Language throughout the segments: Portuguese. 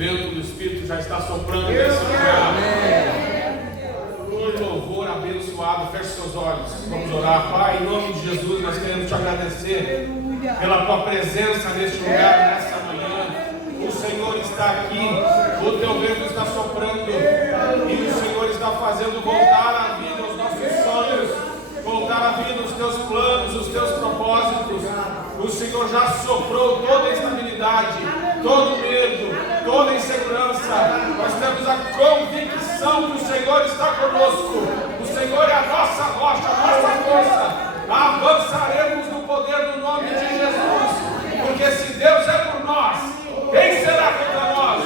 vento do Espírito já está soprando nesse lugar. Que louvor abençoado. Feche seus olhos. Vamos orar. Pai, em nome de Jesus, nós queremos te agradecer pela tua presença neste lugar, nesta manhã. O Senhor está aqui, o teu vento está soprando e o Senhor está fazendo voltar à vida os nossos sonhos, voltar à vida os teus planos, os teus propósitos. O Senhor já soprou toda a estabilidade, todo medo, toda a insegurança. Nós temos a convicção que o Senhor está conosco. O Senhor é a nossa rocha, a nossa força. Avançaremos no poder do nome de Jesus, porque se Deus é por nós, quem será contra nós?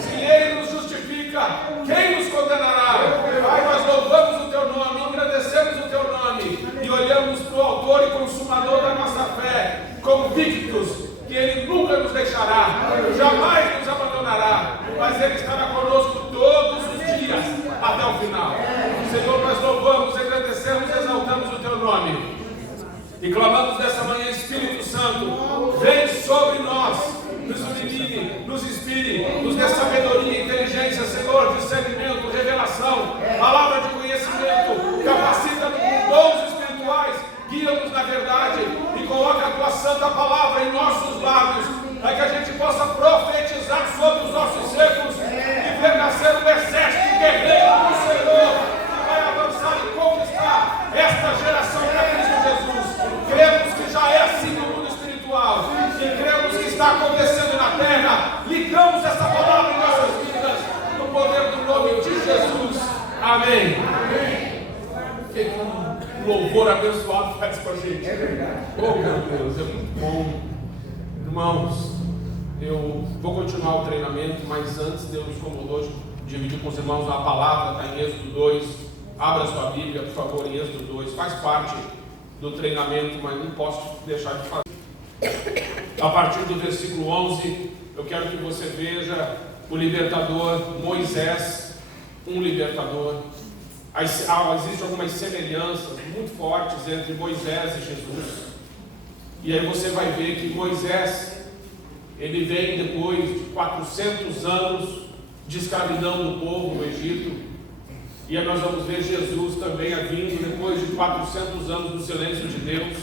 Se Ele nos justifica, quem nos condenará? Pai, nós louvamos o teu nome, engrandecemos o teu nome e olhamos para o autor e consumador da nossa fé, convictos que Ele nunca nos deixará, jamais nos abandonará, mas Ele estará conosco todos os dias até o final. Senhor, nós louvamos, agradecemos e exaltamos o teu nome e clamamos nessa manhã, Espírito Santo, vem sobre nós, nos ilumine, nos inspire, nos dê sabedoria, inteligência, Senhor, discernimento, revelação, palavra de conhecimento, capacita-nos com dons espirituais, guia-nos na verdade e coloca a tua santa palavra em nossos lábios, para que a gente possa profetizar sobre os nossos secos e ver nascer um exército guerreiro do Senhor, que vai avançar e conquistar esta geração para Cristo Jesus. Cremos que já é assim no mundo espiritual e cremos que está acontecendo na terra. Ligamos essa palavra em nossas vidas no poder do nome de Jesus. Amém. Que louvor abençoado faz com a gente. É verdade. Oh meu Deus, é muito bom. Irmãos, eu vou continuar o treinamento, mas antes Deus nos convidou de dividir com os irmãos a palavra, está em Êxodo 2. Abra sua Bíblia, por favor, em Êxodo 2. Faz parte do treinamento, mas não posso deixar de fazer. A partir do versículo 11, eu quero que você veja o libertador Moisés, um libertador. Existem algumas semelhanças muito fortes entre Moisés e Jesus. E aí você vai ver que Moisés, ele vem depois de 400 anos de escravidão do povo no Egito. E aí nós vamos ver Jesus também vindo depois de 400 anos do silêncio de Deus.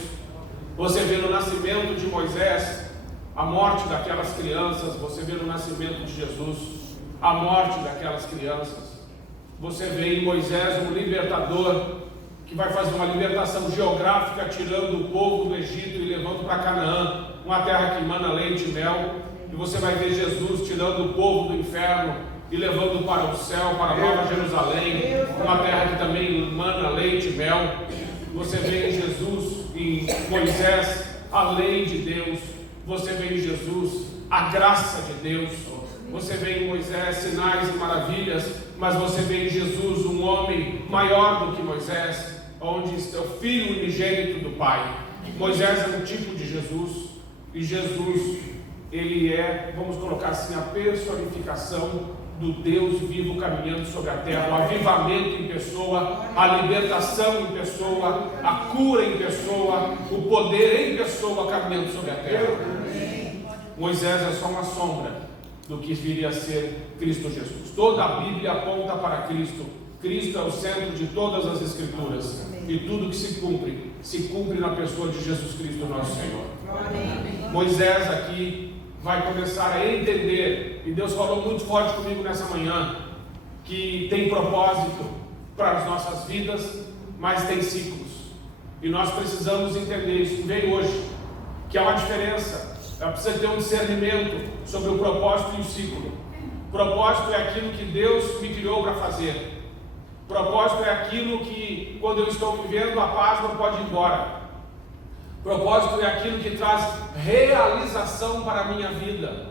Você vê no nascimento de Moisés a morte daquelas crianças. Você vê no nascimento de Jesus a morte daquelas crianças. Você vê em Moisés um libertador que vai fazer uma libertação geográfica, tirando o povo do Egito e levando para Canaã, uma terra que emana leite e mel. E você vai ver Jesus tirando o povo do inferno e levando para o céu, para a Nova Jerusalém, uma terra que também emana leite e mel. Você vê em Jesus, em Moisés, a lei de Deus. Você vê em Jesus a graça de Deus. Você vê em Moisés sinais e maravilhas, mas você vê em Jesus um homem maior do que Moisés, onde está o filho unigênito do Pai. Moisés é um tipo de Jesus, e Jesus, ele é, vamos colocar assim, a personificação do Deus vivo caminhando sobre a terra, o avivamento em pessoa, a libertação em pessoa, a cura em pessoa, o poder em pessoa caminhando sobre a terra. Moisés é só uma sombra do que viria a ser Cristo Jesus. Toda a Bíblia aponta para Cristo. Cristo é o centro de todas as Escrituras. E tudo que se cumpre na pessoa de Jesus Cristo, nosso Senhor. Moisés aqui vai começar a entender, e Deus falou muito forte comigo nessa manhã, que tem propósito para as nossas vidas, mas tem ciclos. E nós precisamos entender isso. Veio hoje, que há uma diferença. Ela precisa ter um discernimento sobre o propósito e o ciclo. Propósito é aquilo que Deus me criou para fazer. Propósito é aquilo que, quando eu estou vivendo, a paz não pode ir embora. Propósito é aquilo que traz realização para a minha vida.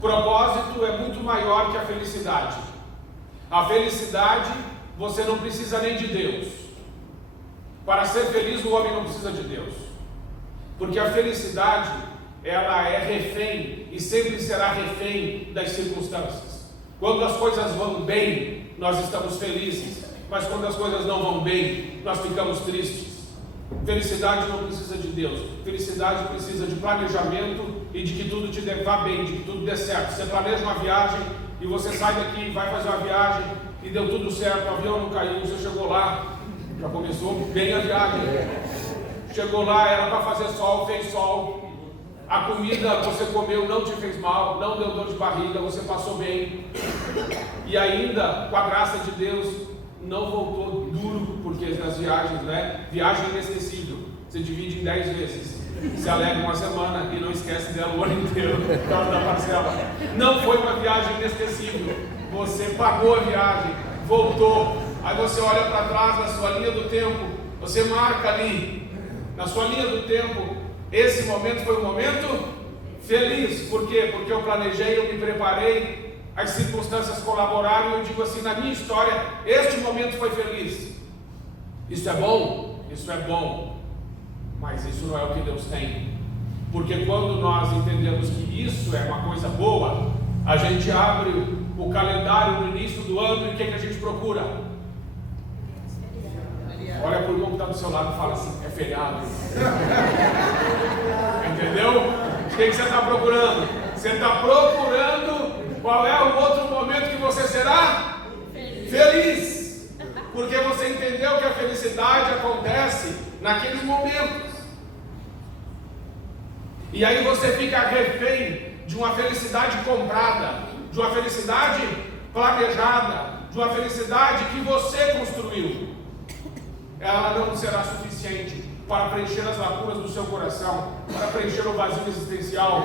Propósito é muito maior que a felicidade. A felicidade, você não precisa nem de Deus. Para ser feliz, o homem não precisa de Deus. Porque a felicidade, ela é refém e sempre será refém das circunstâncias. Quando as coisas vão bem, nós estamos felizes, mas quando as coisas não vão bem, nós ficamos tristes. Felicidade não precisa de Deus. Felicidade precisa de planejamento e de que tudo te vá bem, de que tudo dê certo. Você planeja uma viagem e você sai daqui, vai fazer uma viagem e deu tudo certo, o avião não caiu, você chegou lá, já começou bem a viagem. Chegou lá, era para fazer sol, fez sol. A comida você comeu, não te fez mal, não deu dor de barriga, você passou bem. E ainda, com a graça de Deus, não voltou duro, porque as viagens, né? Viagem inesquecível. Você divide em 10 vezes. Se alegra uma semana e não esquece dela o ano inteiro por causa da parcela. Não foi uma viagem inesquecível. Você pagou a viagem, voltou. Aí você olha para trás na sua linha do tempo, você marca ali, na sua linha do tempo, esse momento foi um momento feliz. Por quê? Porque eu planejei, eu me preparei, as circunstâncias colaboraram e eu digo assim, na minha história, este momento foi feliz. Isso é bom? Isso é bom. Mas isso não é o que Deus tem. Porque quando nós entendemos que isso é uma coisa boa, a gente abre o calendário no início do ano e o que a gente procura? Olha para o irmão que está do seu lado e fala assim, é feriado. Entendeu? O que você está procurando? Você está procurando qual é o outro momento que você será feliz. Porque você entendeu que a felicidade acontece naqueles momentos. E aí você fica refém de uma felicidade comprada, de uma felicidade planejada, de uma felicidade que você construiu. Ela não será suficiente para preencher as lacunas do seu coração, para preencher o vazio existencial.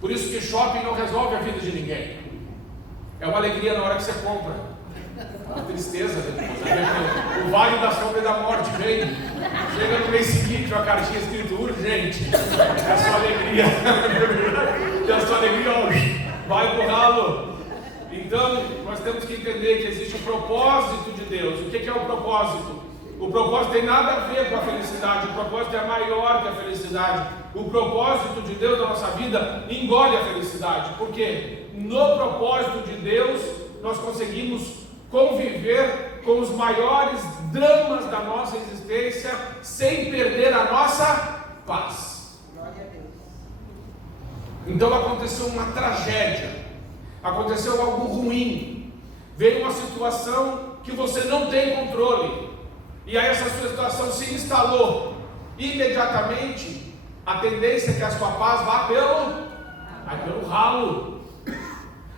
Por isso que shopping não resolve a vida de ninguém. É uma alegria na hora que você compra, uma tristeza depois. O vale da sombra e da morte vem. Chega no mês seguinte uma cartinha escrito urgente. É a sua alegria. E a sua alegria vai pro ralo. Então, nós temos que entender que existe o propósito de Deus. O que é o propósito? O propósito tem nada a ver com a felicidade. O propósito é maior que a felicidade. O propósito de Deus na nossa vida engole a felicidade. Porque no propósito de Deus, nós conseguimos conviver com os maiores dramas da nossa existência sem perder a nossa paz. Então aconteceu uma tragédia. Aconteceu algo ruim, veio uma situação que você não tem controle, e aí essa sua situação se instalou. Imediatamente, a tendência é que a sua paz vá pelo ralo.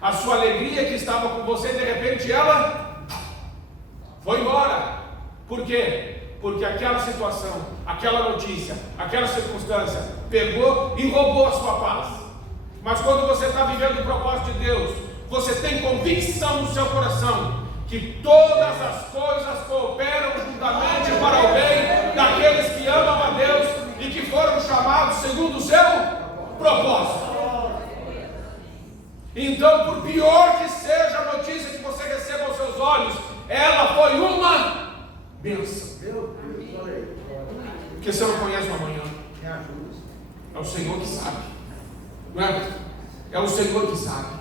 A sua alegria que estava com você, de repente ela foi embora. Por quê? Porque aquela situação, aquela notícia, aquela circunstância pegou e roubou a sua paz. Mas quando você está vivendo o propósito de Deus, você tem convicção no seu coração que todas as coisas cooperam juntamente para o bem daqueles que amam a Deus e que foram chamados segundo o seu propósito. Então, por pior que seja a notícia que você receba aos seus olhos, ela foi uma bênção. Porque você não conhece o amanhã. É o Senhor que sabe. Não é? É o Senhor que sabe.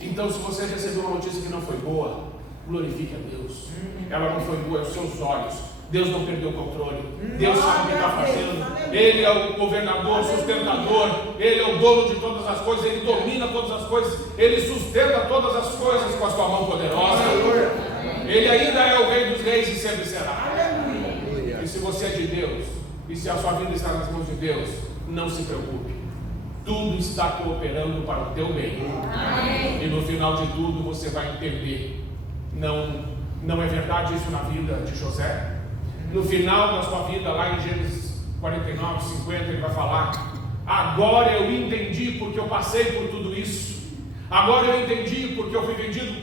Então, se você recebeu uma notícia que não foi boa, glorifique a Deus. Ela não foi boa aos seus olhos. Deus não perdeu o controle. Deus sabe o que está fazendo. Ele é o governador, sustentador. Ele é o dono de todas as coisas. Ele domina todas as coisas. Ele sustenta todas as coisas com a sua mão poderosa. Ele ainda é o Rei dos Reis e sempre será. E se você é de Deus, e se a sua vida está nas mãos de Deus, não se preocupe. Tudo está cooperando para o teu bem. Amém. E no final de tudo você vai entender. Não é verdade isso na vida de José? No final da sua vida, lá em Gênesis 49, 50, ele vai falar: agora eu entendi porque eu passei por tudo isso. Agora eu entendi porque eu fui vendido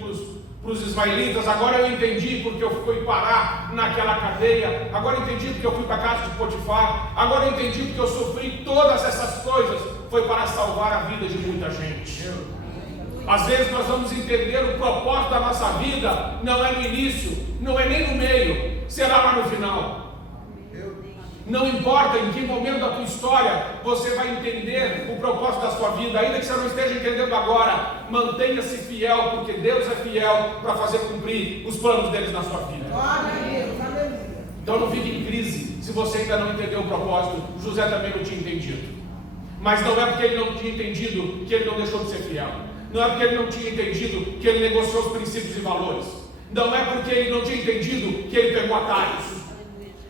para os ismaelitas. Agora eu entendi porque eu fui parar naquela cadeia. Agora eu entendi porque eu fui para a casa de Potifar. Agora eu entendi porque eu sofri todas essas coisas. Foi para salvar a vida de muita gente. Às vezes nós vamos entender o propósito da nossa vida, não é no início, não é nem no meio, será lá no final. Não importa em que momento da tua história você vai entender o propósito da sua vida, ainda que você não esteja entendendo agora, mantenha-se fiel, porque Deus é fiel para fazer cumprir os planos deles na sua vida. Então não fique em crise se você ainda não entendeu o propósito. José também não tinha entendido. Mas não é porque ele não tinha entendido que ele não deixou de ser fiel. Não é porque ele não tinha entendido que ele negociou os princípios e valores. Não é porque ele não tinha entendido que ele pegou atalhos.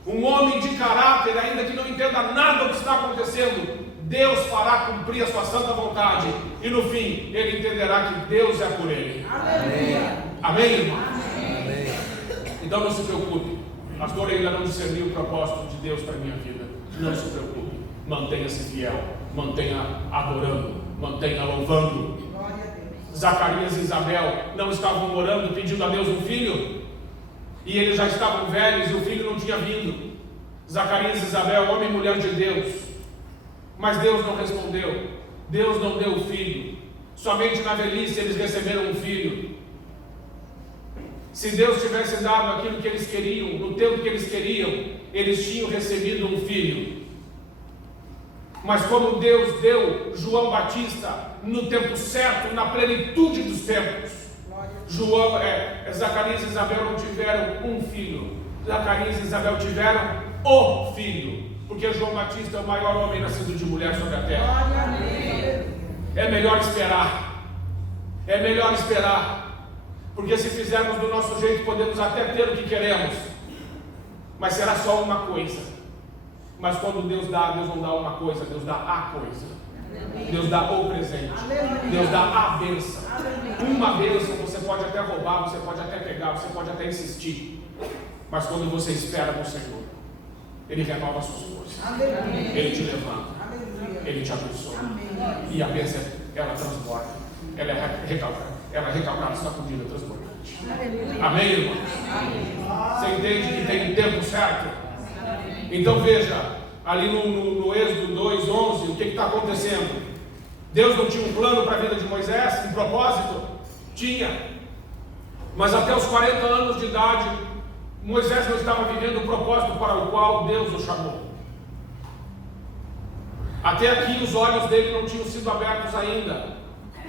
Um homem de caráter, ainda que não entenda nada do que está acontecendo, Deus fará cumprir a sua santa vontade. E no fim, ele entenderá que Deus é por ele. Amém. Amém, irmão? Amém. Então não se preocupe. Pastor, ainda não discerniu o propósito de Deus para a minha vida. Não se preocupe. Mantenha-se fiel. Mantenha adorando. Mantenha louvando. Zacarias e Isabel não estavam orando, pedindo a Deus um filho, e eles já estavam velhos e o filho não tinha vindo. Zacarias e Isabel, homem e mulher de Deus, mas Deus não respondeu. Deus não deu o filho. Somente na velhice eles receberam um filho. Se Deus tivesse dado aquilo que eles queriam, no tempo que eles queriam, eles tinham recebido um filho. Mas como Deus deu João Batista no tempo certo, na plenitude dos tempos, Zacarias e Isabel não tiveram um filho. Zacarias e Isabel tiveram o filho, porque João Batista é o maior homem nascido de mulher sobre a terra. É melhor esperar. É melhor esperar, porque se fizermos do nosso jeito, podemos até ter o que queremos, mas será só uma coisa. Mas quando Deus dá, Deus não dá uma coisa, Deus dá a coisa. Deus dá o presente. Deus dá a bênção. Uma bênção você pode até roubar, você pode até pegar, você pode até insistir. Mas quando você espera no Senhor, Ele renova as suas forças. Ele te levanta. Ele te abençoa. E a bênção, ela transborda. Ela é recalcada, sacudida, transbordante. Amém, irmão? Você entende que tem um tempo certo? Então veja, ali no Êxodo 2:11, o que está acontecendo? Deus não tinha um plano para a vida de Moisés, um propósito? Tinha. Mas até os 40 anos de idade, Moisés não estava vivendo o propósito para o qual Deus o chamou. Até aqui os olhos dele não tinham sido abertos ainda.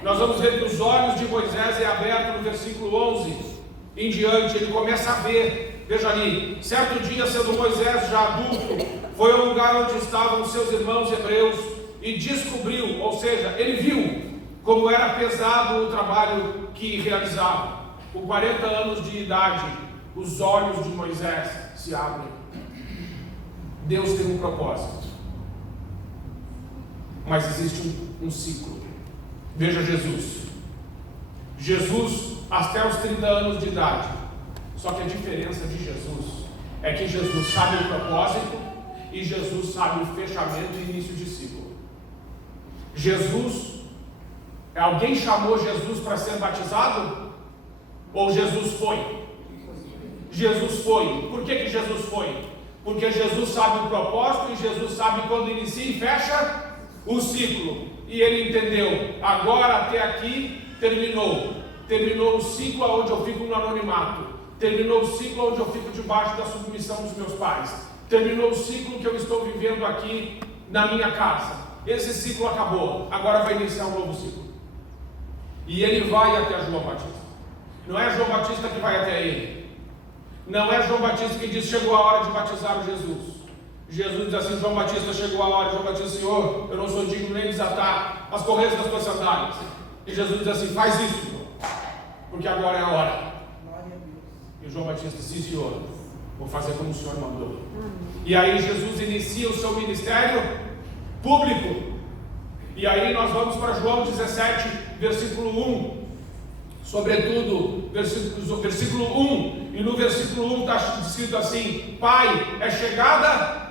Nós vamos ver que os olhos de Moisés é aberto no versículo 11 em diante. Ele começa a ver. Veja ali, certo dia, sendo Moisés já adulto, foi ao lugar onde estavam os seus irmãos hebreus e descobriu, ou seja, ele viu como era pesado o trabalho que realizava. Com 40 anos de idade, os olhos de Moisés se abrem. Deus tem um propósito, mas existe um ciclo. Veja Jesus até os 30 anos de idade. Só que a diferença de Jesus é que Jesus sabe o propósito e Jesus sabe o fechamento e início de ciclo. Alguém chamou Jesus para ser batizado? Ou Jesus foi? Jesus foi. Por que Jesus foi? Porque Jesus sabe o propósito e Jesus sabe quando inicia e fecha o ciclo. E ele entendeu, agora até aqui terminou. Terminou o ciclo onde eu fico no anonimato. Terminou o ciclo onde eu fico debaixo da submissão dos meus pais. Terminou o ciclo que eu estou vivendo aqui na minha casa. Esse ciclo acabou. Agora vai iniciar um novo ciclo. E ele vai até João Batista. Não é João Batista que vai até ele. Não é João Batista que diz, chegou a hora de batizar o Jesus. Jesus diz assim, João Batista, chegou a hora. João Batista, Senhor, eu não sou digno nem de desatar as correias das tuas sandálias. E Jesus diz assim, faz isso, Senhor, porque agora é a hora. E João Batista, sim, Senhor, vou fazer como o Senhor mandou. E aí Jesus inicia o seu ministério público. E aí nós vamos para João 17, versículo 1. Sobretudo, versículo 1. E no versículo 1 está escrito assim, Pai, é chegada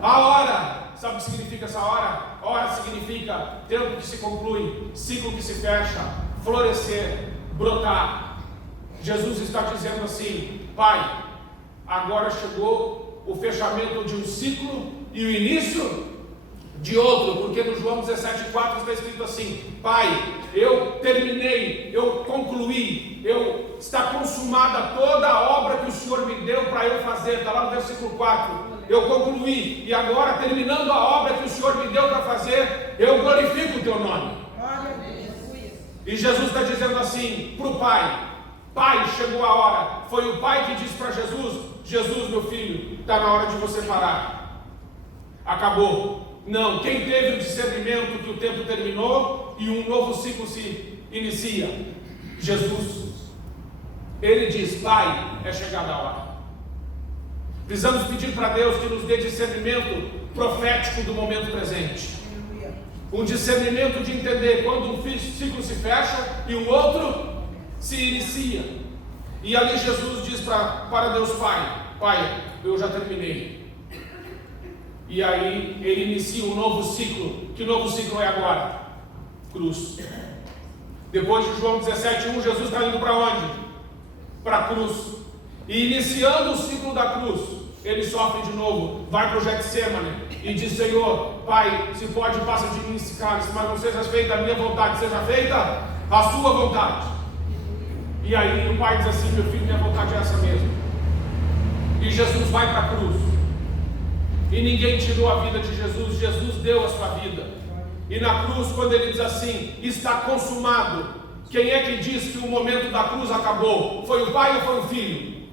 a hora. Sabe o que significa essa hora? Hora significa tempo que se conclui, ciclo que se fecha, florescer, brotar. Jesus está dizendo assim, Pai, agora chegou o fechamento de um ciclo e o início de outro, porque no João 17,4 está escrito assim, Pai, eu terminei, eu concluí, está consumada toda a obra que o Senhor me deu para eu fazer, está lá no versículo 4, eu concluí, e agora terminando a obra que o Senhor me deu para fazer, eu glorifico o teu nome. E Jesus está dizendo assim para o Pai, Pai, chegou a hora. Foi o pai que disse para Jesus: Jesus, meu filho, está na hora de você parar. Acabou. Não, quem teve o discernimento que o tempo terminou e um novo ciclo se inicia? Jesus. Ele diz: Pai, é chegada a hora. Precisamos pedir para Deus que nos dê discernimento profético do momento presente. Um discernimento de entender quando um ciclo se fecha e o outro se inicia. E ali Jesus diz para Deus Pai: Pai, eu já terminei. E aí ele inicia um novo ciclo. Que novo ciclo é agora? Cruz. Depois de João 17:1, Jesus está indo para onde? Para a cruz. E iniciando o ciclo da cruz, ele sofre de novo, vai para o Getsemane e diz: Senhor, Pai, se pode, passa de mim esse cálice, mas não seja feita a minha vontade, seja feita a sua vontade. E aí o pai diz assim: meu filho, minha vontade é essa mesmo. E Jesus vai para a cruz. E ninguém tirou a vida de Jesus, Jesus deu a sua vida. E na cruz, quando ele diz assim: está consumado, quem é que diz que o momento da cruz acabou? Foi o pai ou foi o filho?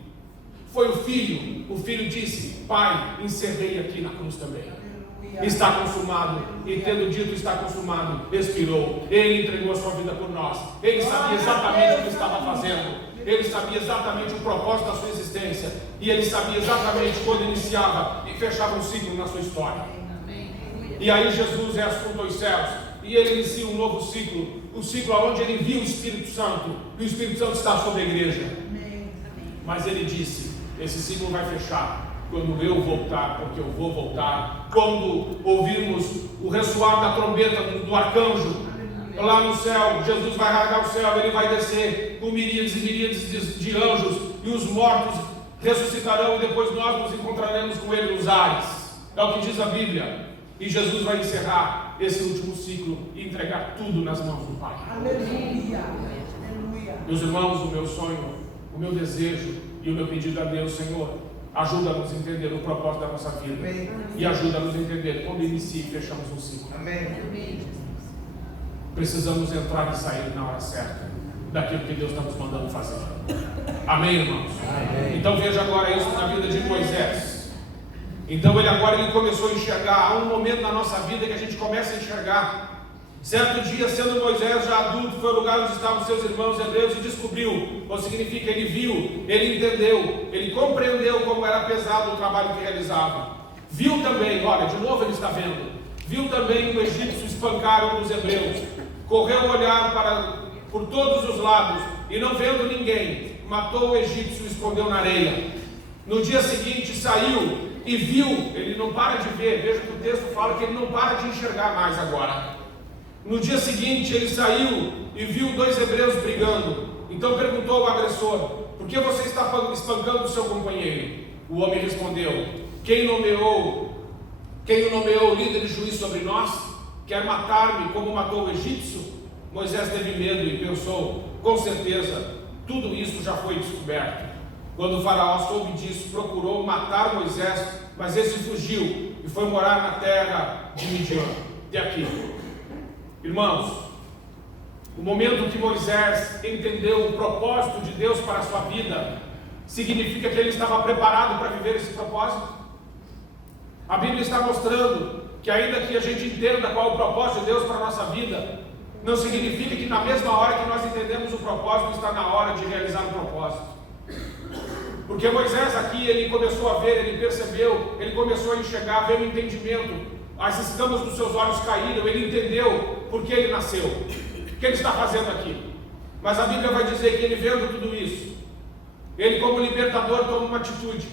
Foi o filho. O filho disse: Pai, encerrei aqui na cruz também. Está consumado. E tendo dito está consumado, expirou. Ele entregou a sua vida por nós. Ele sabia exatamente o que estava fazendo. Ele sabia exatamente o propósito da sua existência. E ele sabia exatamente quando iniciava e fechava um ciclo na sua história. E aí Jesus é assunto aos céus. E ele inicia um novo ciclo. O ciclo onde ele envia o Espírito Santo. E o Espírito Santo está sobre a igreja. Mas ele disse: esse ciclo vai fechar quando eu voltar, porque eu vou voltar. Quando ouvirmos o ressoar da trombeta do arcanjo lá no céu, Jesus vai rasgar o céu, ele vai descer com miríades e miríades de anjos, e os mortos ressuscitarão, e depois nós nos encontraremos com ele nos ares. É o que diz a Bíblia. E Jesus vai encerrar esse último ciclo e entregar tudo nas mãos do Pai. Aleluia. Meus irmãos, o meu sonho, o meu desejo e o meu pedido a Deus: Senhor, ajuda-nos a entender o propósito da nossa vida. Amém. E ajuda-nos a entender quando inicia e fechamos um ciclo. Amém. Precisamos entrar e sair na hora certa daquilo que Deus está nos mandando fazer. Amém, irmãos? Amém. Então veja agora isso na vida de Moisés. Então ele começou a enxergar. Há um momento na nossa vida que a gente começa a enxergar. Certo dia, sendo Moisés já adulto, foi ao lugar onde estavam seus irmãos hebreus e descobriu, ou significa, ele viu, ele entendeu, ele compreendeu como era pesado o trabalho que realizava. Viu também, olha, de novo ele está vendo, viu também o egípcio espancar um dos hebreus. Correu olhar por todos os lados e não vendo ninguém, matou o egípcio e escondeu na areia. No dia seguinte saiu e viu, ele não para de ver, veja que o texto fala que ele não para de enxergar mais agora. No dia seguinte ele saiu e viu 2 hebreus brigando. Então perguntou ao agressor: por que você está espancando o seu companheiro? O homem respondeu: quem o nomeou líder e juiz sobre nós? Quer matar-me como matou o egípcio? Moisés teve medo e pensou: com certeza tudo isso já foi descoberto. Quando o faraó soube disso, procurou matar Moisés, mas esse fugiu e foi morar na terra de Midian. E aqui, irmãos, o momento que Moisés entendeu o propósito de Deus para a sua vida, significa que ele estava preparado para viver esse propósito. A Bíblia está mostrando que ainda que a gente entenda qual é o propósito de Deus para a nossa vida, não significa que na mesma hora que nós entendemos o propósito, está na hora de realizar o propósito. Porque Moisés aqui, ele começou a ver, ele percebeu, ele começou a enxergar, veio o entendimento, as escamas dos seus olhos caíram, ele entendeu por que ele nasceu, o que ele está fazendo aqui. Mas a Bíblia vai dizer que ele, vendo tudo isso, ele como libertador toma uma atitude,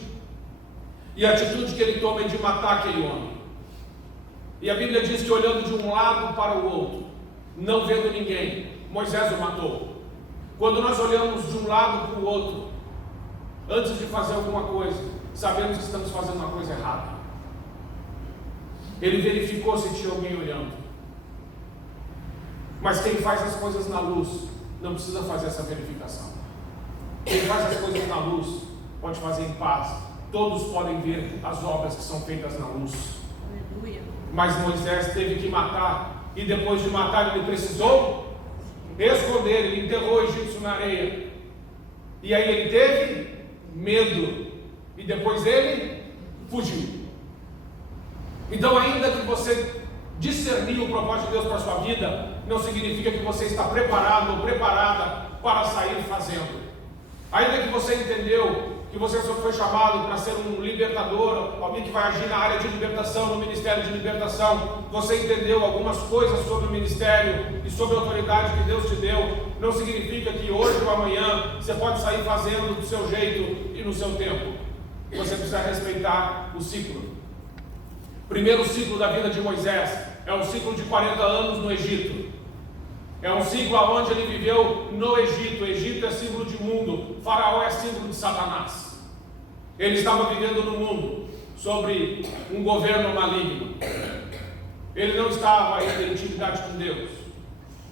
e a atitude que ele toma é de matar aquele homem. E a Bíblia diz que olhando de um lado para o outro, não vendo ninguém, Moisés o matou. Quando nós olhamos de um lado para o outro, antes de fazer alguma coisa, sabemos que estamos fazendo uma coisa errada. Ele verificou se tinha alguém olhando. Mas quem faz as coisas na luz não precisa fazer essa verificação. Quem faz as coisas na luz pode fazer em paz. Todos podem ver as obras que são feitas na luz. Aleluia. Mas Moisés teve que matar, e depois de matar ele precisou esconder. Ele enterrou o egípcio na areia. E aí ele teve medo. E depois ele fugiu. Então, ainda que você discernir o propósito de Deus para a sua vida, não significa que você está preparado ou preparada para sair fazendo. Ainda que você entendeu que você só foi chamado para ser um libertador, alguém que vai agir na área de libertação, no ministério de libertação, você entendeu algumas coisas sobre o ministério e sobre a autoridade que Deus te deu, não significa que hoje ou amanhã você pode sair fazendo do seu jeito e no seu tempo. Você precisa respeitar o ciclo. Primeiro ciclo da vida de Moisés é um ciclo de 40 anos no Egito. É um ciclo onde ele viveu no Egito. O Egito é símbolo de mundo. Faraó é símbolo de Satanás. Ele estava vivendo no mundo sobre um governo maligno. Ele não estava ainda em intimidade com Deus.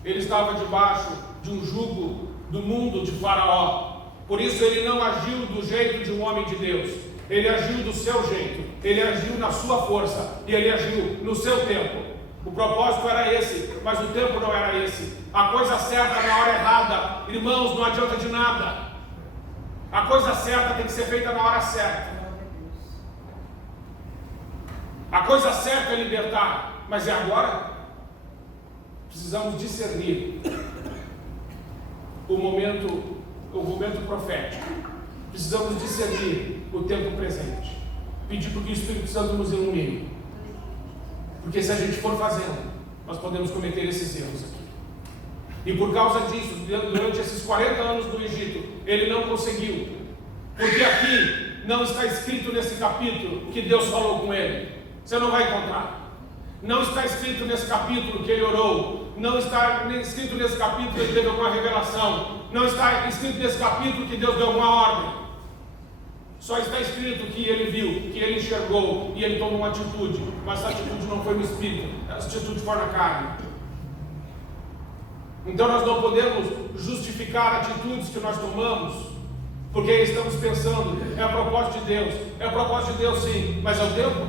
Ele estava debaixo de um jugo do mundo de Faraó. Por isso ele não agiu do jeito de um homem de Deus. Ele agiu do seu jeito. Ele agiu na sua força. E ele agiu no seu tempo. O propósito era esse, mas o tempo não era esse. A coisa certa na hora errada, irmãos, não adianta de nada. A coisa certa tem que ser feita na hora certa. A coisa certa é libertar, mas é agora? Precisamos discernir o momento profético. Precisamos discernir o tempo presente. Pedir para que o Espírito Santo nos ilumine. Porque se a gente for fazendo, nós podemos cometer esses erros aqui. E por causa disso, durante esses 40 anos do Egito, ele não conseguiu. Porque aqui não está escrito nesse capítulo que Deus falou com ele. Você não vai encontrar. Não está escrito nesse capítulo que ele orou. Não está escrito nesse capítulo que ele teve alguma revelação. Não está escrito nesse capítulo que Deus deu alguma ordem. Só está escrito que ele viu, que ele enxergou e ele tomou uma atitude. Mas essa atitude não foi no espírito, essa atitude foi na carne. Então nós não podemos justificar atitudes que nós tomamos, porque estamos pensando, é a propósito de Deus. É a propósito de Deus sim, mas é o tempo?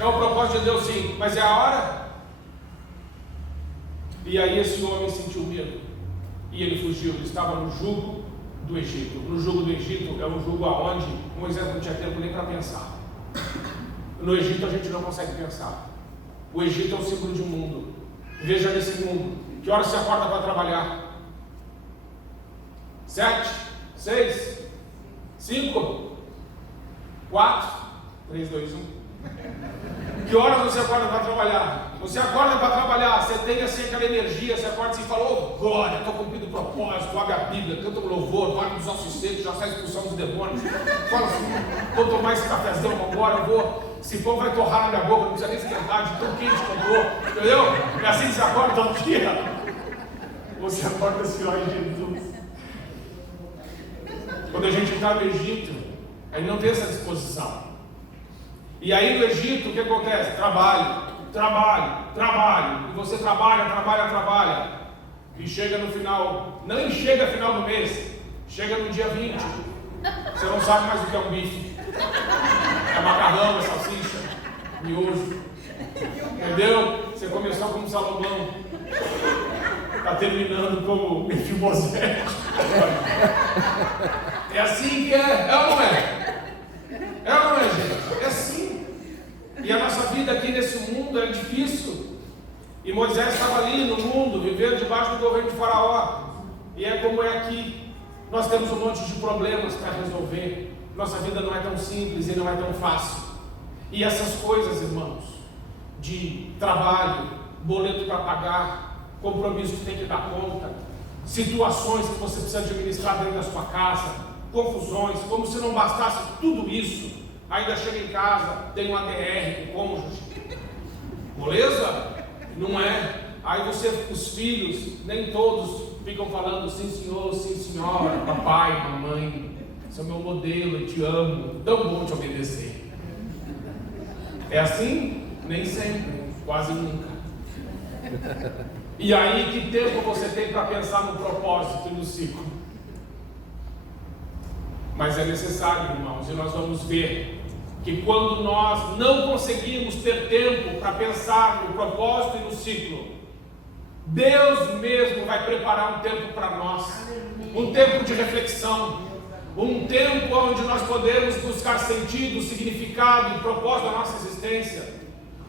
É o propósito de Deus sim, mas é a hora? E aí esse homem sentiu medo. E ele fugiu, ele estava no jugo do Egito. No jugo do Egito é um jugo aonde Moisés não tinha tempo nem para pensar. No Egito a gente não consegue pensar. O Egito é um símbolo de um mundo. Veja nesse mundo. Que hora você acorda para trabalhar? 7, 6, 5, 4, 3, 2, 1. Que horas você acorda para trabalhar? Você acorda para trabalhar, você tem assim aquela energia, você acorda assim e fala, oh glória, estou cumprindo o propósito, abre a Bíblia, canta um louvor, dorme dos ossos secos, já sai expulsão dos demônios. Fala assim, vou tomar esse cafezão agora, eu vou, esse pão vai torrar na minha boca, não precisa nem esquentar, de tão quente que eu estou, entendeu? É assim que você acorda todo dia. Você acorda assim, ó, Jesus. Quando a gente está no Egito, a gente não tem essa disposição. E aí no Egito, o que acontece? Trabalho. E você trabalha. E chega no final, não chega no final do mês, chega no dia 20. Você não sabe mais o que é um bife. É macarrão, é salsicha, miojo. Entendeu? Você começou como Salomão. Está terminando como Mefibosete. É assim que é. É ou não é? É ou não é, gente? É assim. E a nossa vida aqui nesse mundo é difícil. E Moisés estava ali no mundo, vivendo debaixo do governo de Faraó. E é como é aqui. Nós temos um monte de problemas para resolver. Nossa vida não é tão simples e não é tão fácil. E essas coisas, irmãos, de trabalho, boleto para pagar, compromisso que tem que dar conta, situações que você precisa administrar dentro da sua casa, confusões, como se não bastasse tudo isso, ainda chega em casa, tem um ADR com o cônjuge, beleza? Não é? Aí você, os filhos, nem todos ficam falando sim senhora, papai, mamãe, esse é o meu modelo, eu te amo, tão bom te obedecer. É assim? Nem sempre, quase nunca. E aí, que tempo você tem para pensar no propósito e no ciclo? Mas é necessário, irmãos, e nós vamos ver que quando nós não conseguimos ter tempo para pensar no propósito e no ciclo, Deus mesmo vai preparar um tempo para nós, um tempo de reflexão, um tempo onde nós podemos buscar sentido, significado e propósito da nossa existência,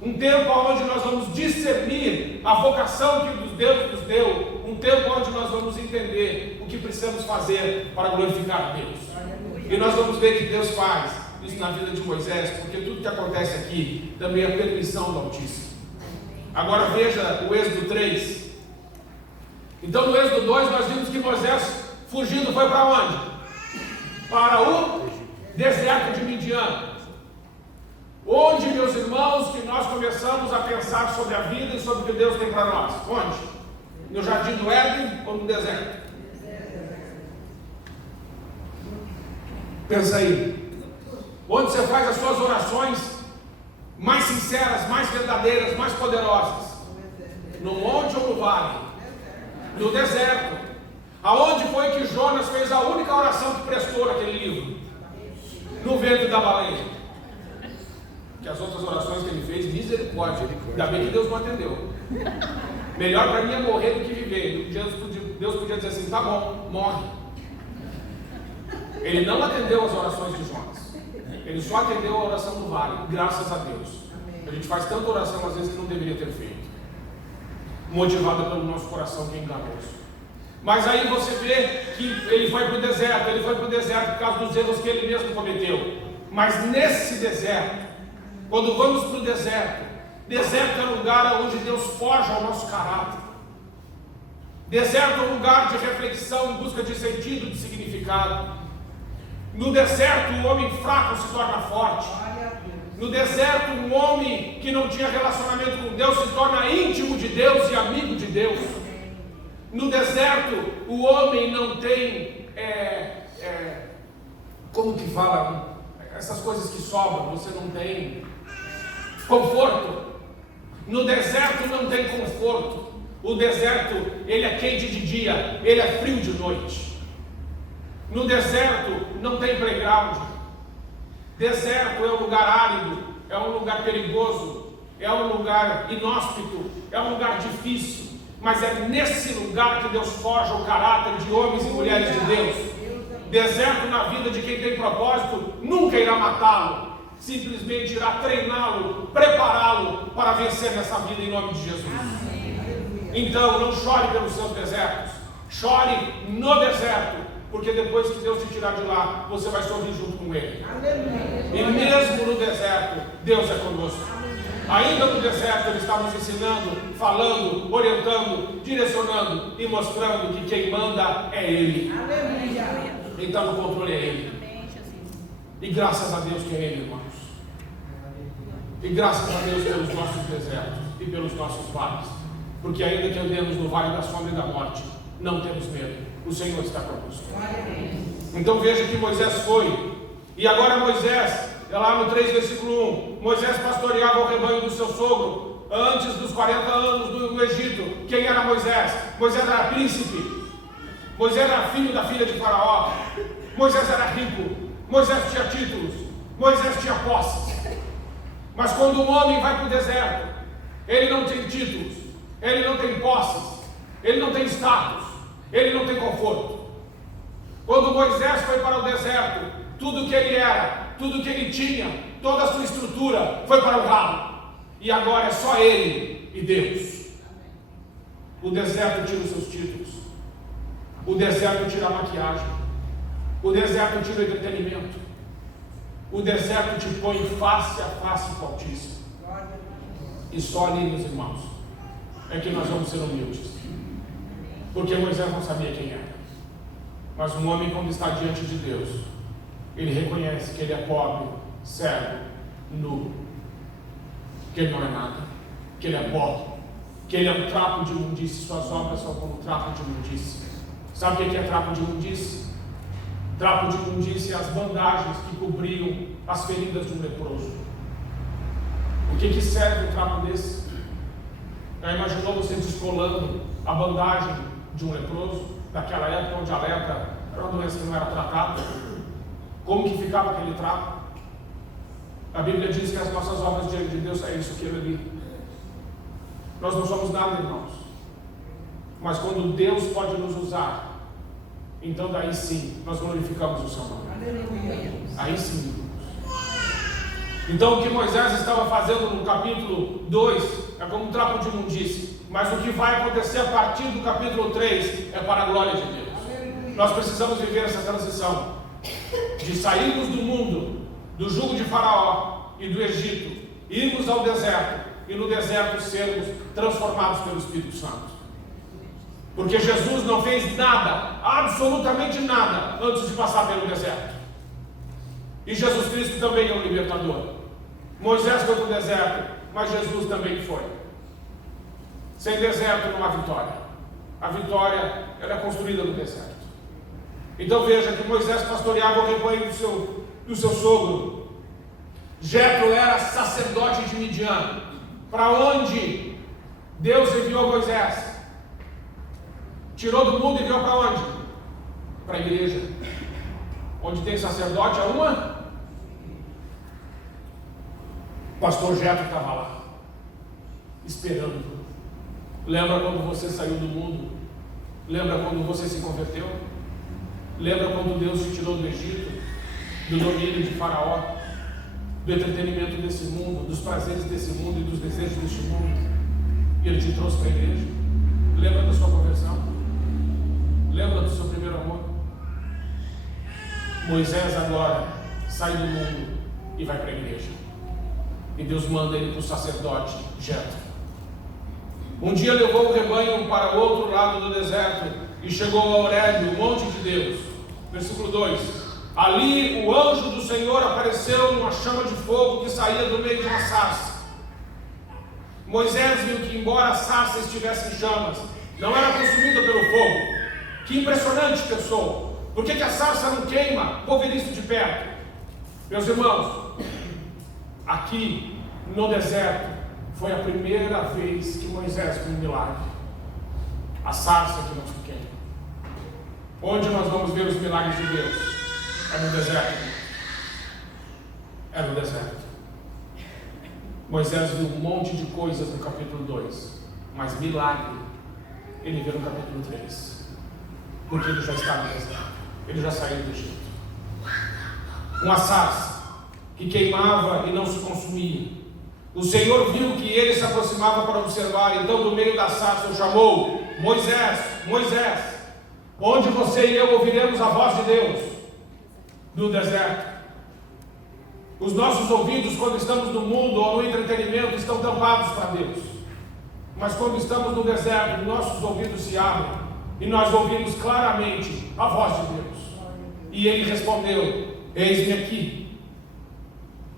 um tempo onde nós vamos discernir a vocação que Deus nos deu, um tempo onde nós vamos entender o que precisamos fazer para glorificar a Deus. E nós vamos ver que Deus faz isso na vida de Moisés, porque tudo que acontece aqui também é permissão do Altíssimo. Agora veja o Êxodo 3. Então no Êxodo 2 nós vimos que Moisés, fugindo, foi para onde? Para o deserto de Midian. Onde, meus irmãos, que nós começamos a pensar sobre a vida e sobre o que Deus tem para nós? Onde? No jardim do Éden ou no deserto? Pensa aí. Onde você faz as suas orações mais sinceras, mais verdadeiras, mais poderosas? No monte ou no vale? No deserto. Aonde foi que Jonas fez a única oração que prestou naquele livro? No ventre da baleia. Que as outras orações que ele fez, misericórdia. Ainda bem que Deus não atendeu. Melhor para mim é morrer do que viver. Deus podia dizer assim, tá bom, morre. Ele não atendeu as orações de Jonas. Ele só atendeu a oração do vale, graças a Deus. A gente faz tanta oração às vezes que não deveria ter feito, motivada pelo nosso coração que é enganoso. Mas aí você vê que ele foi para o deserto por causa dos erros que ele mesmo cometeu. Mas nesse deserto, quando vamos para o deserto é um lugar onde Deus forja o nosso caráter. Deserto é um lugar de reflexão, em busca de sentido, de significado. No deserto, um homem fraco se torna forte. No deserto, um homem que não tinha relacionamento com Deus se torna íntimo de Deus e amigo de Deus. No deserto, o homem não tem, como que fala? Essas coisas que sobram, você não tem conforto. No deserto não tem conforto. O deserto, ele é quente de dia, ele é frio de noite. No deserto não tem playground. Deserto é um lugar árido, é um lugar perigoso, é um lugar inóspito, é um lugar difícil. Mas é nesse lugar que Deus forja o caráter de homens e mulheres de Deus. Deserto na vida de quem tem propósito nunca irá matá-lo, simplesmente irá treiná-lo, prepará-lo para vencer nessa vida em nome de Jesus. Então não chore pelos seus desertos, chore no deserto, porque depois que Deus te tirar de lá, você vai sorrir junto com Ele. E mesmo no deserto, Deus é conosco. Ainda no deserto Ele está nos ensinando, falando, orientando, direcionando e mostrando que quem manda é Ele. Então o controle é Ele. E graças a Deus que é Ele, irmãos. E graças a Deus pelos nossos desertos e pelos nossos vales. Porque ainda que andemos no vale da sombra e da morte, não temos medo. O Senhor está conosco. Então veja que Moisés foi. E agora Moisés, lá no 3, versículo 1, Moisés pastoreava o rebanho do seu sogro antes dos 40 anos no Egito. Quem era Moisés? Moisés era príncipe. Moisés era filho da filha de Faraó. Moisés era rico. Moisés tinha títulos. Moisés tinha posses. Mas quando um homem vai para o deserto, ele não tem títulos, ele não tem posses, ele não tem status, ele não tem conforto. Quando Moisés foi para o deserto, tudo que ele era, tudo que ele tinha, toda a sua estrutura foi para o ralo. E agora é só ele e Deus. O deserto tira os seus títulos. O deserto tira a maquiagem. O deserto tira o entretenimento. O deserto te põe face a face com o Altíssimo. E só ali, meus irmãos, é que nós vamos ser humildes. Porque Moisés não sabia quem era. Mas um homem, quando está diante de Deus, ele reconhece que ele é pobre, cego, nu, que ele não é nada, que ele é pó, que ele é um trapo de imundície. Suas obras são como trapo de imundície. Sabe o que é trapo de imundície? Trapo de imundície é as bandagens que cobriam as feridas de um leproso. O que serve um trapo desse? Já imaginou você descolando a bandagem de um leproso, daquela época onde a lepra era uma doença que não era tratada? Como que ficava aquele trapo? A Bíblia diz que as nossas obras diante de Deus é isso, aquilo ali. Nós não somos nada, irmãos. Mas quando Deus pode nos usar, então daí sim nós glorificamos o seu nome. Aí sim. Então o que Moisés estava fazendo no capítulo 2 é como um trapo de imundície. Mas o que vai acontecer a partir do capítulo 3 é para a glória de Deus. Nós precisamos viver essa transição de sairmos do mundo, do jugo de Faraó e do Egito, irmos ao deserto e no deserto sermos transformados pelo Espírito Santo. Porque Jesus não fez nada, absolutamente nada, antes de passar pelo deserto. E Jesus Cristo também é um libertador. Moisés foi para o deserto, mas Jesus também foi. Sem deserto não há vitória. A vitória, ela é construída no deserto. Então veja que Moisés pastoreava o rebanho do seu sogro. Jetro era sacerdote de Midian. Para onde Deus enviou Moisés? Tirou do mundo e enviou para onde? Para a igreja. Onde tem sacerdote, há uma? O pastor Jetro estava lá, esperando. Lembra quando você saiu do mundo? Lembra quando você se converteu? Lembra quando Deus te tirou do Egito, do domínio de Faraó, do entretenimento desse mundo, dos prazeres desse mundo e dos desejos deste mundo? E Ele te trouxe para a igreja? Lembra da sua conversão? Lembra do seu primeiro amor? Moisés agora sai do mundo e vai para a igreja. E Deus manda ele para o sacerdote Jetro. Um dia levou o rebanho para o outro lado do deserto e chegou a Horebe, o monte de Deus. Versículo 2. Ali o anjo do Senhor apareceu numa chama de fogo que saía do meio de uma sarça. Moisés viu que, embora a sarça estivesse em chamas, não era consumida pelo fogo. Que impressionante pessoa! Por que a sarça não queima? Vou ver isso de perto. Meus irmãos, aqui no deserto foi a primeira vez que Moisés viu um milagre. A sarça que não se queima. Onde nós vamos ver os milagres de Deus? É no deserto. É no deserto. Moisés viu um monte de coisas no capítulo 2, mas milagre ele viu no capítulo 3, porque ele já está no deserto. Ele já saiu do Egito. Uma sarça que queimava e não se consumia. O Senhor viu que ele se aproximava para observar. Então do meio da sarça o chamou: Moisés, Moisés, onde você e eu ouviremos a voz de Deus? No deserto. Os nossos ouvidos, quando estamos no mundo ou no entretenimento, estão tampados para Deus. Mas quando estamos no deserto, nossos ouvidos se abrem e nós ouvimos claramente a voz de Deus. E ele respondeu: eis-me aqui.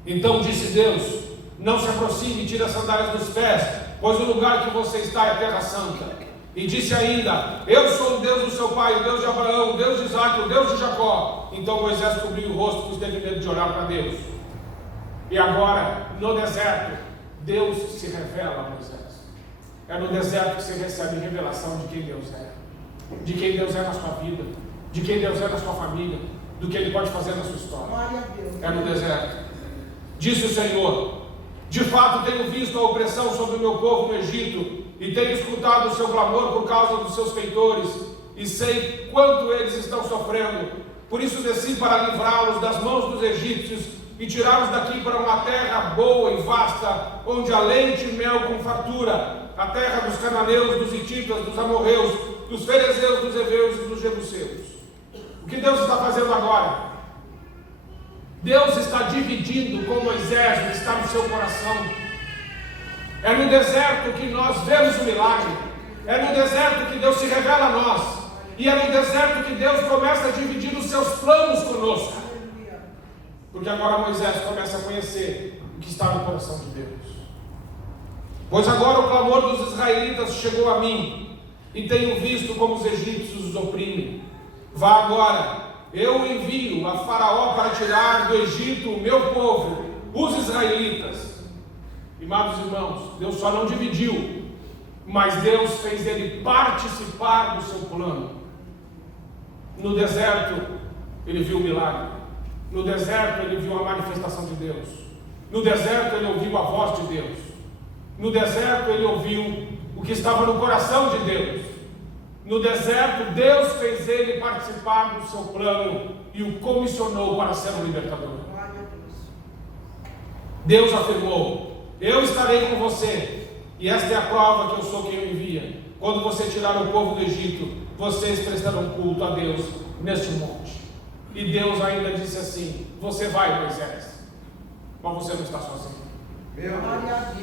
Então disse Deus: não se aproxime e tire as sandálias dos pés, pois o lugar que você está é terra santa. E disse ainda: eu sou o Deus do seu pai, o Deus de Abraão, o Deus de Isaque, o Deus de Jacó. Então Moisés cobriu o rosto, pois teve medo de olhar para Deus. E agora, no deserto, Deus se revela a Moisés. É no deserto que você recebe revelação de quem Deus é. De quem Deus é na sua vida, de quem Deus é na sua família, do que Ele pode fazer na sua história. É no deserto. Disse o Senhor: de fato tenho visto a opressão sobre o meu povo no Egito, e tenho escutado o seu clamor por causa dos seus feitores, e sei quanto eles estão sofrendo. Por isso desci para livrá-los das mãos dos egípcios, e tirá-los daqui para uma terra boa e vasta, onde há leite e mel com fartura, a terra dos cananeus, dos hititas, dos amorreus, dos ferezeus, dos heveus e dos jebuseus. O que Deus está fazendo agora? Deus está dividindo com Moisés o que está no seu coração. É no deserto que nós vemos o milagre. É no deserto que Deus se revela a nós. E é no deserto que Deus começa a dividir os seus planos conosco. Porque agora Moisés começa a conhecer o que está no coração de Deus. Pois agora o clamor dos israelitas chegou a mim, e tenho visto como os egípcios os oprimem. Vá agora, eu envio a Faraó para tirar do Egito o meu povo, os israelitas. Amados irmãos, Deus só não dividiu, mas Deus fez ele participar do seu plano. No deserto, ele viu o milagre. No deserto, ele viu a manifestação de Deus. No deserto, ele ouviu a voz de Deus. No deserto, ele ouviu o que estava no coração de Deus. No deserto, Deus fez ele participar do seu plano e o comissionou para ser um libertador. Deus afirmou: eu estarei com você, e esta é a prova que eu sou quem o envia. Quando você tirar o povo do Egito, vocês prestarão culto a Deus neste monte. E Deus ainda disse assim: você vai, Moisés, mas você não está sozinho.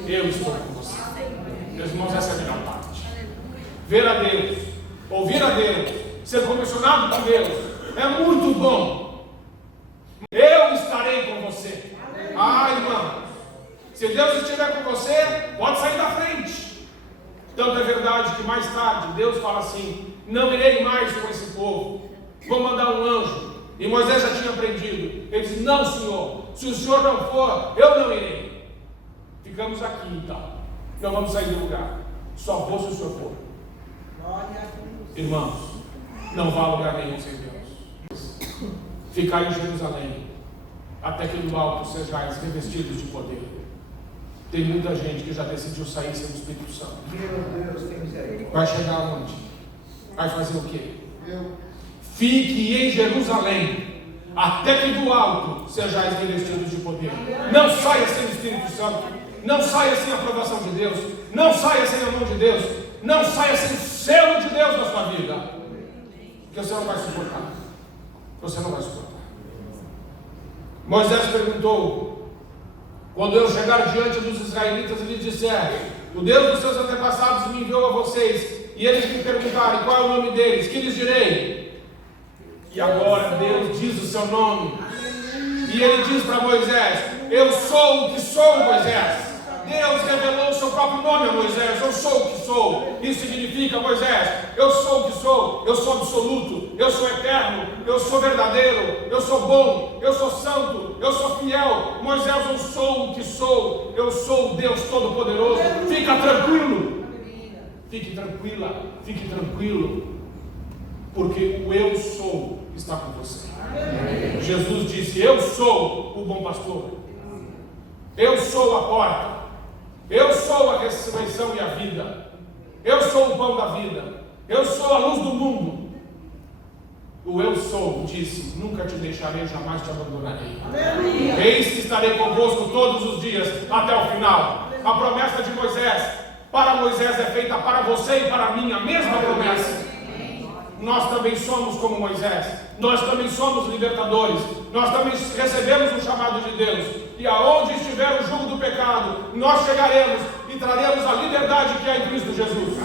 Eu estou com você. Meus irmãos, essa é a melhor parte. Ver a Deus, ouvir a Deus, ser comissionado por Deus é muito bom. Eu estarei com você. Irmão, se Deus estiver com você, pode sair da frente. Tanto é verdade que mais tarde Deus fala assim: não irei mais com esse povo, vou mandar um anjo. E Moisés já tinha aprendido. Ele disse: não, Senhor, se o Senhor não for, eu não irei. Ficamos aqui então, não vamos sair do lugar, só vou se o Senhor for. Irmãos, não vá a lugar nenhum sem Deus. Ficar em Jerusalém até que do alto sejais revestidos de poder. Tem muita gente que já decidiu sair sem o Espírito Santo. Vai chegar aonde? Vai fazer o quê? Fique em Jerusalém até que do alto sejais revestidos de poder. Não saia sem o Espírito Santo. Não saia sem a aprovação de Deus. Não saia sem a mão de Deus. Não saia sem o selo de Deus na sua vida. Porque você não vai suportar. Você não vai suportar. Moisés perguntou: quando eu chegar diante dos israelitas e lhes disser: o Deus dos seus antepassados me enviou a vocês, e eles me perguntarem qual é o nome deles, que lhes direi? E agora Deus diz o seu nome. E ele diz para Moisés: eu sou o que sou, Moisés. Deus revelou o seu próprio nome a Moisés: eu sou o que sou. Isso significa: Moisés, eu sou o que sou, eu sou absoluto, eu sou eterno, eu sou verdadeiro, eu sou bom, eu sou santo, eu sou fiel. Moisés, eu sou o que sou, eu sou o Deus Todo-Poderoso. Fica tranquilo, fique tranquila, fique tranquilo, porque o eu sou está com você. Jesus disse: eu sou o bom pastor, eu sou a porta, eu sou a ressurreição e a vida, eu sou o pão da vida, eu sou a luz do mundo. O eu sou disse: nunca te deixarei, jamais te abandonarei. Eis que estarei convosco todos os dias até o final. A promessa de Moisés para Moisés é feita para você e para mim, a mesma promessa. Nós também somos como Moisés, nós também somos libertadores, nós também recebemos o chamado de Deus, e aonde estiver o jugo do pecado, nós chegaremos e traremos a liberdade que há em Cristo Jesus.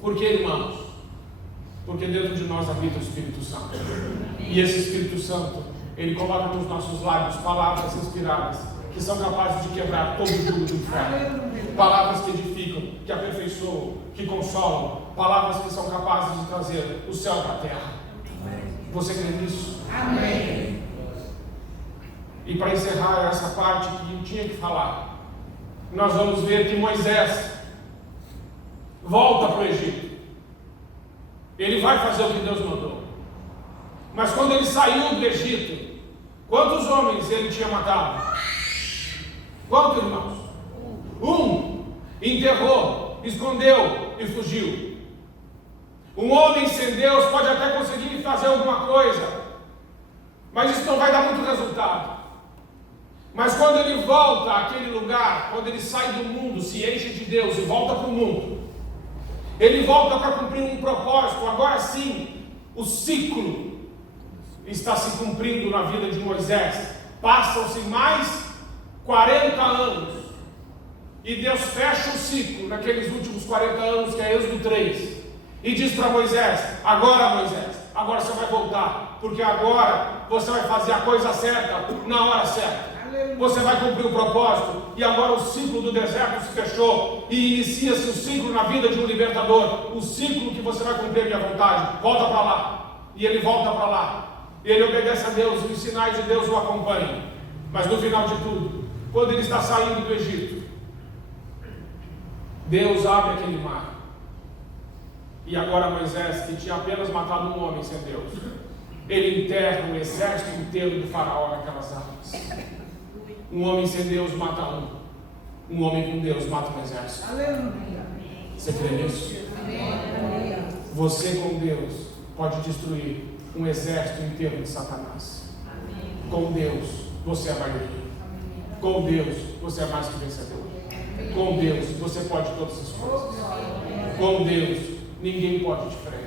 Por que, irmãos? Porque dentro de nós habita o Espírito Santo, e esse Espírito Santo, ele coloca nos nossos lábios palavras inspiradas, que são capazes de quebrar todo o jugo do inferno, palavras que edificam, que aperfeiçoam, que consolam, palavras que são capazes de trazer o céu para a terra. Você crê nisso? Amém. E para encerrar essa parte que eu tinha que falar, nós vamos ver que Moisés volta para o Egito. Ele vai fazer o que Deus mandou. Mas quando ele saiu do Egito, quantos homens ele tinha matado? Quantos, irmãos? Enterrou, escondeu e fugiu. Um homem sem Deus pode até conseguir fazer alguma coisa, mas isso não vai dar muito resultado. Mas quando ele volta àquele lugar, quando ele sai do mundo, se enche de Deus e volta para o mundo, ele volta para cumprir um propósito. Agora sim, o ciclo está se cumprindo na vida de Moisés. Passam-se mais 40 anos e Deus fecha o ciclo naqueles últimos 40 anos, que é Êxodo 3, e diz para Moisés: agora, Moisés, agora você vai voltar, porque agora você vai fazer a coisa certa na hora certa. Você vai cumprir o propósito, e agora o ciclo do deserto se fechou, e inicia-se o ciclo na vida de um libertador, o ciclo que você vai cumprir a minha vontade. Volta para lá. E ele volta para lá, ele obedece a Deus, e os sinais de Deus o acompanham. Mas no final de tudo, quando ele está saindo do Egito, Deus abre aquele mar, e agora Moisés, que tinha apenas matado um homem sem Deus, ele enterra um exército inteiro do faraó naquelas águas. Um homem sem Deus mata um homem com Deus mata um exército. Você crê nisso? Você com Deus pode destruir um exército inteiro de Satanás. Amém. Com Deus você é maioria. Com Deus você é mais que vencedor. Com Deus você pode todas as coisas. Com Deus ninguém pode te frear.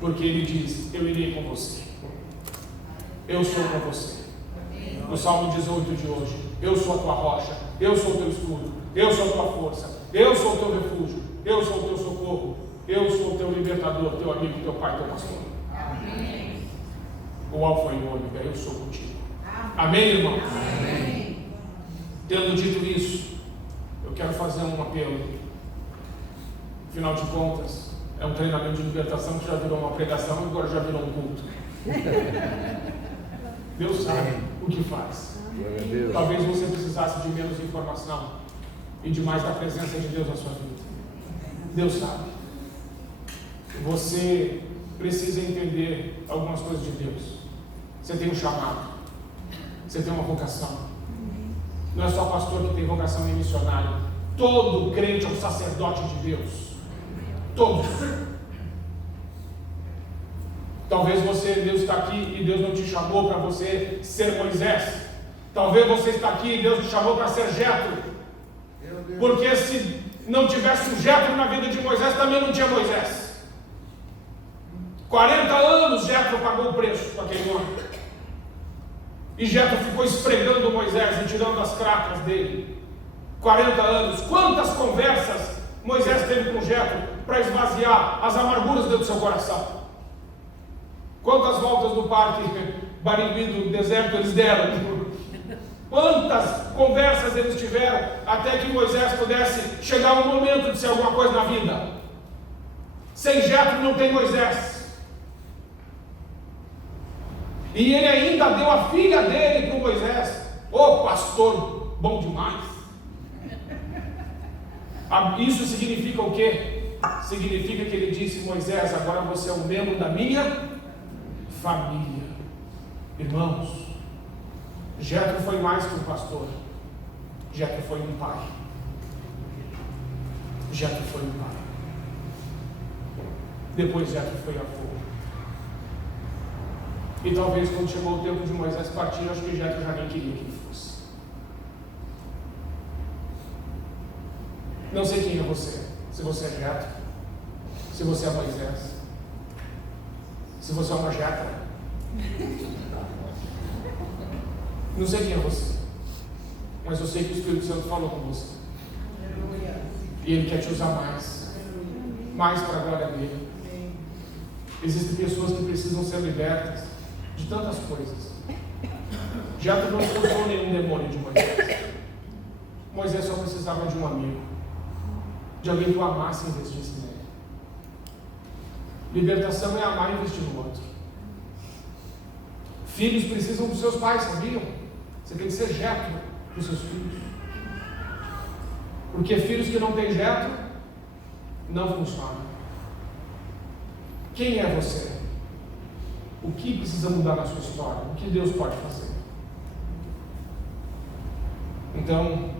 Porque Ele diz: eu irei com você. Eu sou com você. No Salmo 18 de hoje: eu sou a tua rocha, eu sou o teu escudo, eu sou a tua força, eu sou o teu refúgio, eu sou o teu socorro, eu sou o teu libertador, teu amigo, teu pai, teu pastor. Amém. O Alfa e o Ômega, eu sou contigo. Amém, irmão? Amém. Tendo dito isso, eu quero fazer um apelo. Afinal de contas, é um treinamento de libertação que já virou uma pregação e agora já virou um culto. Deus sabe o que faz. Talvez você precisasse de menos informação e de mais da presença de Deus na sua vida. Deus sabe. Você precisa entender algumas coisas de Deus. Você tem um chamado. Você tem uma vocação. Não é só pastor que tem vocação nem missionário. Todo crente é um sacerdote de Deus. Todos. Talvez Deus está aqui e Deus não te chamou para você ser Moisés. Talvez você está aqui e Deus te chamou para ser Jetro. Porque se não tivesse um Jetro na vida de Moisés, também não tinha Moisés. 40 anos Jetro pagou o preço para aquele homem. E Jetro ficou esfregando Moisés e tirando as cracas dele. 40 anos. Quantas conversas Moisés teve com Jetro para esvaziar as amarguras dentro do seu coração? Quantas voltas no parque Barigui do deserto eles deram? Quantas conversas eles tiveram até que Moisés pudesse chegar um momento de ser alguma coisa na vida? Sem Jetro não tem Moisés. E ele ainda deu a filha dele para o Moisés. Ô pastor, bom demais. Isso significa o quê? Significa que ele disse: Moisés, agora você é um membro da minha família. Irmãos, Jetro foi mais que um pastor. Jetro foi um pai. Jetro foi um pai. Depois Jetro foi avô. E talvez quando chegou o tempo de Moisés partir, acho que Jetro já nem queria que ele fosse. Não sei quem é você. Se você é Jetro, se você é Moisés, se você é uma Jetra. Não sei quem é você, mas eu sei que o Espírito Santo falou com você. E Ele quer te usar mais para a glória dele. Existem pessoas que precisam ser libertas de tantas coisas. Jetro não expulsou nenhum demônio de Moisés. Moisés só precisava de um amigo, de alguém que o amasse e investisse nele. Libertação é amar e investir no outro. Filhos precisam dos seus pais, sabiam? Você tem que ser Jetro para os seus filhos. Porque filhos que não têm Jetro não funcionam. Quem é você? O que precisa mudar na sua história? O que Deus pode fazer? Então,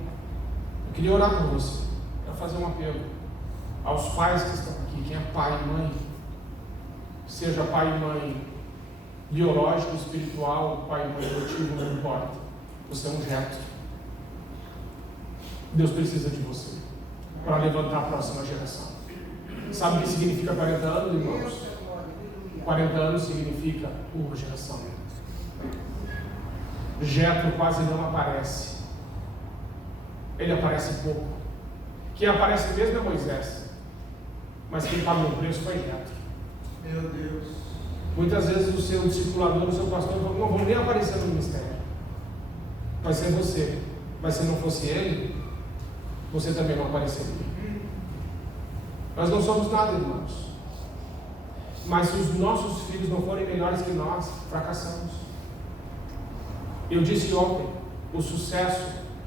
eu queria orar por você. Quero fazer um apelo aos pais que estão aqui. Quem é pai e mãe, seja pai e mãe biológico, espiritual, pai e mãe adotivo, não importa. Você é um Jetro. Deus precisa de você para levantar a próxima geração. Sabe o que significa 40 anos, irmãos? 40 anos significa uma geração. Jetro quase não aparece. Ele aparece pouco. Quem aparece mesmo é Moisés. Mas quem pagou o preço foi Jetro. Meu Deus. Muitas vezes o seu discipulador, o seu pastor, não vão nem aparecer no ministério. Vai ser você. Mas se não fosse ele, você também não apareceria. Nós não somos nada, irmãos. Mas se os nossos filhos não forem melhores que nós, fracassamos. Eu disse ontem,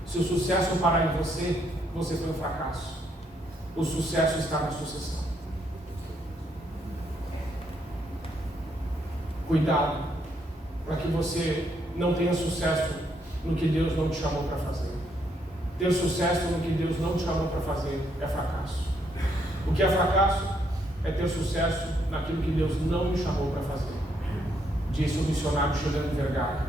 se o sucesso parar em você, você foi um fracasso. O sucesso está na sucessão. Cuidado, para que você não tenha sucesso no que Deus não te chamou para fazer. Ter sucesso no que Deus não te chamou para fazer é fracasso. O que é fracasso? é ter sucesso naquilo que Deus não me chamou para fazer. Disse o missionário Juliano Vergara.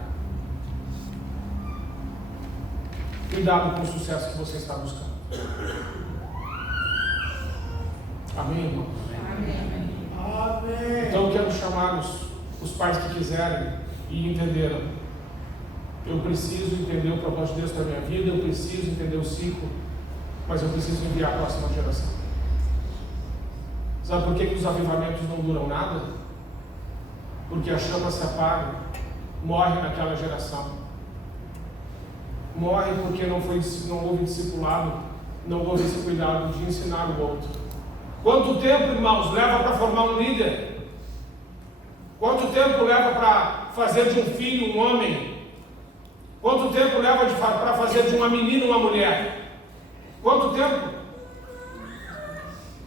Cuidado com o sucesso que você está buscando. Amém, irmão? Amém. Então eu quero chamar os pais que quiserem e entenderam. Eu preciso entender o propósito de Deus para a minha vida, eu preciso entender o ciclo, mas eu preciso enviar a próxima geração. Sabe por que os avivamentos não duram nada? Porque a chama se apaga, morre naquela geração. Morre porque não houve discipulado, não houve esse cuidado de ensinar o outro. Quanto tempo, irmãos, leva para formar um líder? Quanto tempo leva para fazer de um filho um homem? Quanto tempo leva para fazer de uma menina uma mulher? Quanto tempo?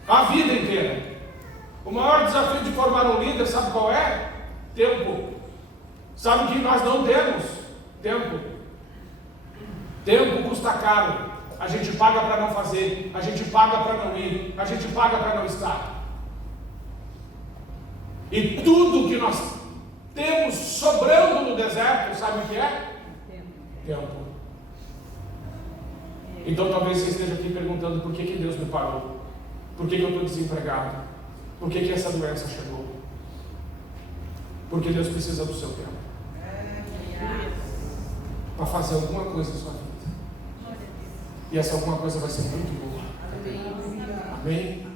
A vida inteira. O maior desafio de formar um líder, sabe qual é? Tempo. Sabe que nós não temos tempo. Tempo custa caro. A gente paga para não fazer, a gente paga para não ir, a gente paga para não estar. E tudo que nós temos sobrando no deserto, sabe o que é? Tempo. Então talvez você esteja aqui perguntando por que Deus me parou, por que eu estou desempregado, por que essa doença chegou. Porque Deus precisa do seu tempo para fazer alguma coisa na sua vida. E essa alguma coisa vai ser muito boa. Amém?